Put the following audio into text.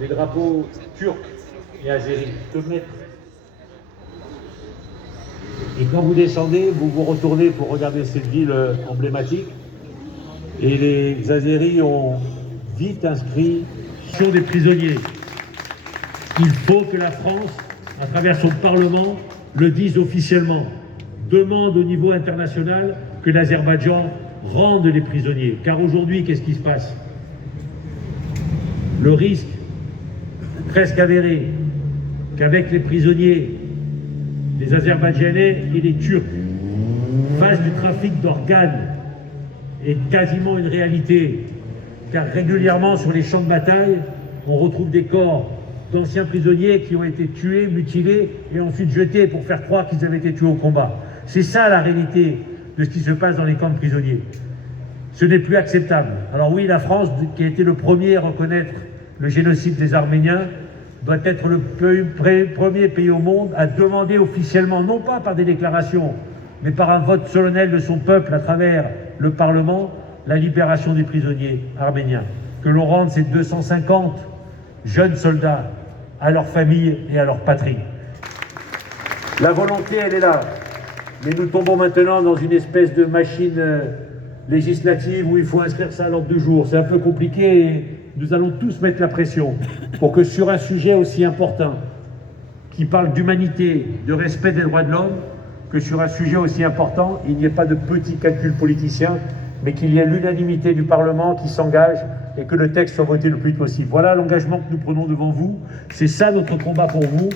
les drapeaux turcs et azéris. Et quand vous descendez, vous vous retournez pour regarder cette ville emblématique. Et les Azéris ont vite inscrit sur des prisonniers. Il faut que la France, à travers son Parlement, le dise officiellement. Demande au niveau international que l'Azerbaïdjan rende les prisonniers. Car aujourd'hui, qu'est-ce qui se passe? Le risque presque avéré qu'avec les prisonniers, les Azerbaïdjanais et les Turcs fassent du trafic d'organes est quasiment une réalité, car régulièrement sur les champs de bataille, on retrouve des corps d'anciens prisonniers qui ont été tués, mutilés et ensuite jetés pour faire croire qu'ils avaient été tués au combat. C'est ça la réalité de ce qui se passe dans les camps de prisonniers. Ce n'est plus acceptable. Alors oui, la France, qui a été le premier à reconnaître le génocide des Arméniens, doit être le premier pays au monde à demander officiellement, non pas par des déclarations, mais par un vote solennel de son peuple à travers le Parlement, la libération des prisonniers arméniens. Que l'on rende ces 250 jeunes soldats à leurs familles et à leur patrie. La volonté, elle est là. Mais nous tombons maintenant dans une espèce de machine législative où il faut inscrire ça à l'ordre du jour. C'est un peu compliqué et nous allons tous mettre la pression pour que sur un sujet aussi important, qui parle d'humanité, de respect des droits de l'homme, que sur un sujet aussi important, il n'y ait pas de petits calculs politiciens, mais qu'il y ait l'unanimité du Parlement qui s'engage et que le texte soit voté le plus vite possible. Voilà l'engagement que nous prenons devant vous. C'est ça notre combat pour vous.